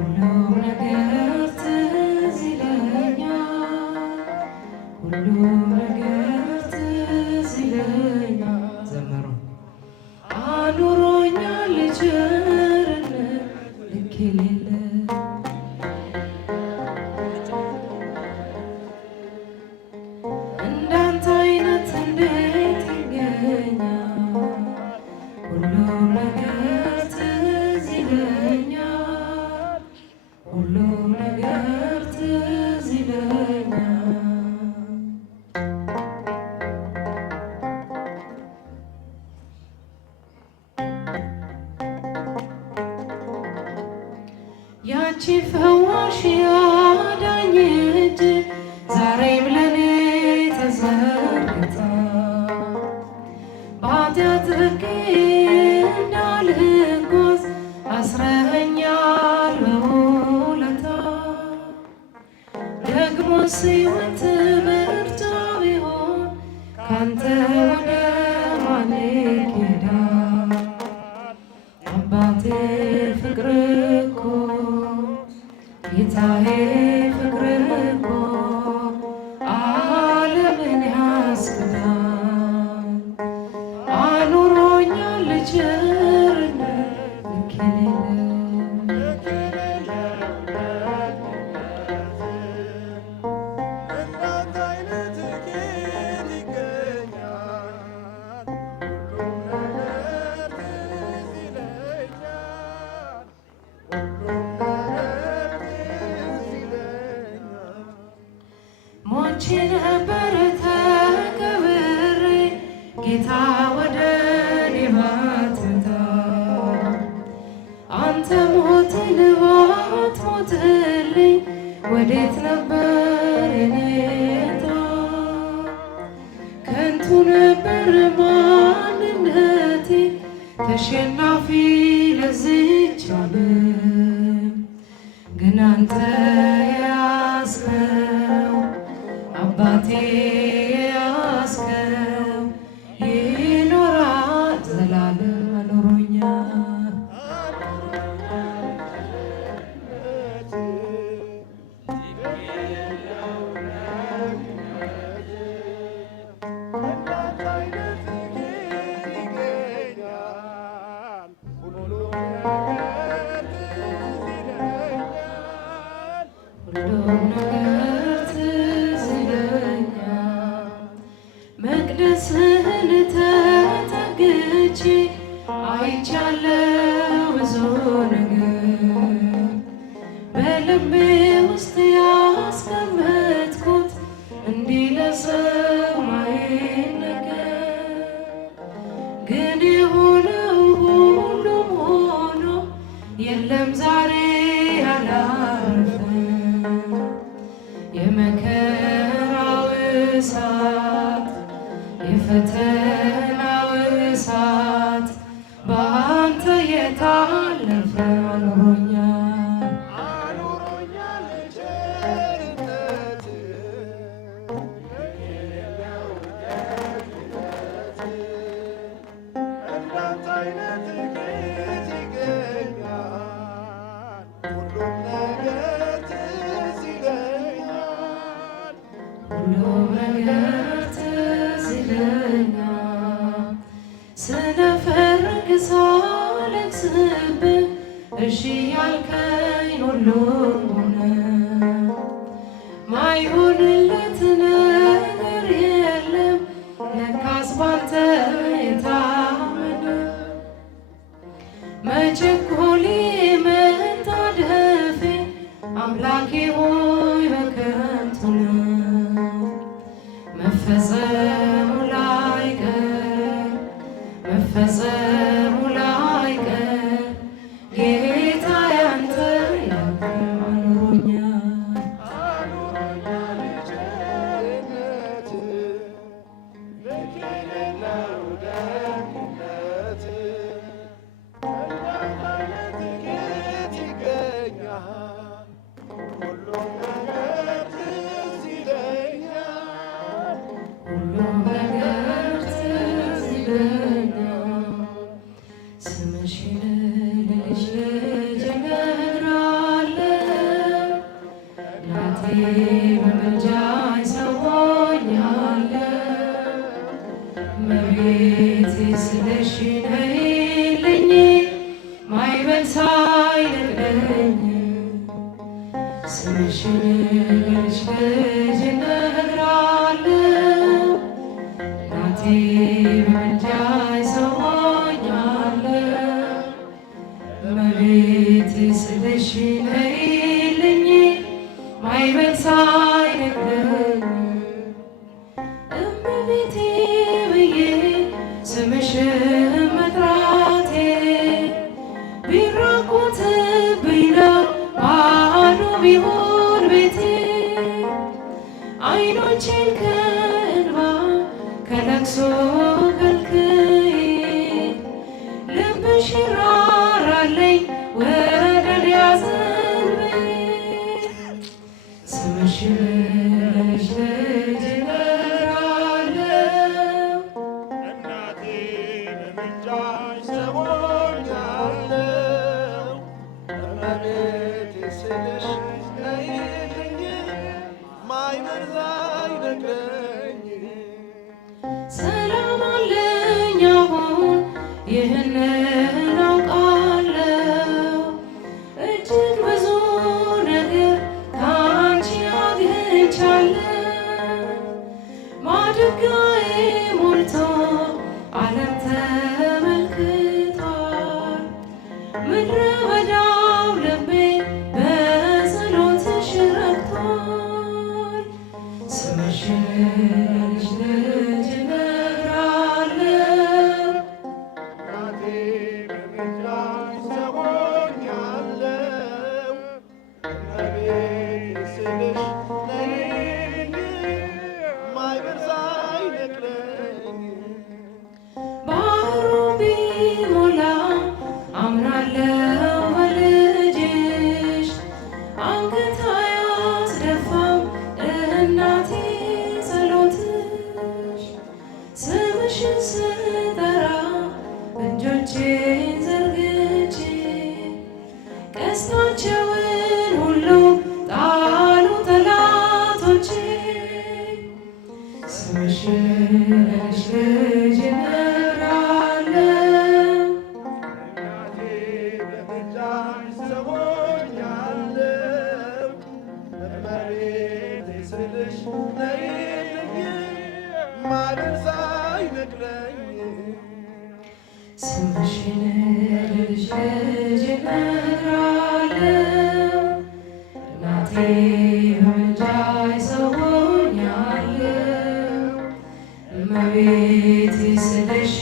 ሁሉም ነገር ትዝ ይለኛል፣ ሁሉም ነገር ትዝ ይለኛል። ዘመሩ አኑሮኛል ቸርነት ልክ የሌለ እንዳንተ አይነት እንዴት ይገኛል? ሁሉም ነገር ትዝ ይለኛል፣ ሁሉም ነገር ትዝ ይለኛል። ያቺ ፈዋሽ ያዳኝ እጅ ዛሬም ለኔ ተዘርግታ በኃጢአት ሕግ እንዳልጓዝ አስረኸኛል በውለታ። ደግሞስ ሕይወት ምርጫ ቢሆን ካንተ ወደ ማን ይኬዳል? አባቴ ፍቅር እኮ ጌታዬ ፍቅር እኮ ዓለምን ያስክዳል። አኑሮኛል ቸርነት ልክ ሞቼ ነበር ተቀብሬ ጌታ ወደ እኔ ባትመጣ፣ አንተ ሞትን ባትሞትልኝ ወዴት ነበር የኔ ዕጣ? ከንቱ ነበር ማንነቴ ተሸናፊ ለዚች ዓለም፣ ግን አንተ ያዝከው አባቴ ያዝከው ይኖራል ዘላለም። አኑሮኛል ሁሉም ነገር ትዝ ይለኛል። መቅደስህን ተጠግቼ አይቻለው ብዙ ነገር፣ በልቤ ውስጥ ያስቀመጥኩት እንዲህ ለሰው ማይነገር። ግን የሆነው ሁሉም ሆኖ የለም ዛሬ ያላረፈ የመከራው እሳት የፈተናው እሳት በአንተ የታለፈ። አኑሮኛል ቸርነት እንዳንተ አይነት ጌታ ይገኛል። ሁሉም ነገር ትዝ ይለኛል፣ ሁሉም ነገር ትዝ ይለኛል። ስነፈርቅ ሳለቅስብህ እሺ ያልከኝ ሁሉም ሆነ። ማይሆንለት ነገር የለም ለካስ ባንተ የታመነ። መቸኮሌ መታደፌ አምላኬ ሆይ በከንቱ ነው። መፈጸሙ ላይቀር መፈጸሙ ላይቀር ጌታ ያንተ ያንተ አኑሮ በምልጃሽ ሰውሮኛል። እመቤቴ ስልሽ ነይልኝ ማዕበል ሳይነቅለኝ ስምሽን ልጅ ልጅ እነግራለሁ እናቴ በምልጃሽ ሰውሮኛል። እመቤቴ ስልሽ ነይልኝ ማዕበል ሳይነቅለኝ እመቤቴ ብዬ ስምሽን መጥራቴ ቢራቆትብኝ ነው ባዶ ቢሆን ቤቴ ዓይኖቼን ከእንባ ከለቅሶ ከልክዬ ልብሽ ይራራልኝ ወደ እኔ አዘንብዬ ስምሽን ልጅ ልጅ እጠራለሁ እናቴ በምልጃሽ ሰውሮኛል። እመቤቴ ስልሽ ነይልኝ ማዕበል ሳይነቅለኝ ሰላም አለኝ አሁን ይህንን አውቃለሁ እጅግ ብዙ ነገር ከአንቺ አግኝቻለሁ ማድጋዬ ሞልቶ ዓለም ተመልክቷል ምድረ በዳው ልቤ በጸሎትሽ ረክቷል ስምሽን ልጅ ልጅ እነግራለሁ እናቴ በምልጃሽ ሰውሮኛል። እመቤቴ ስልሽ ነይልኝ ማዕበል ሳይነቅለኝ ባህሩ ቢሞላ አምናለሁ በልጅሽ አንገት አያስደፋም እናቴ ጸሎትሽ ስምሽን ስጠራ እጆቼን ዘርግቼ ቀስታቸውን ሁሉ ጣሉ ጠላቶቼ ስምሽን ልጅ ልጅ እነግራለሁ እናቴ በምልጃሽ ሰውሮኛል። እመቤቴ ስልሽ ነይልኝ ማዕበል ሳይነቅለኝ ስምሽን ልጅ ልጅ እነግራለሁ እናቴ በምልጃሽ ሰውሮኛል። እመቤቴ ስልሽ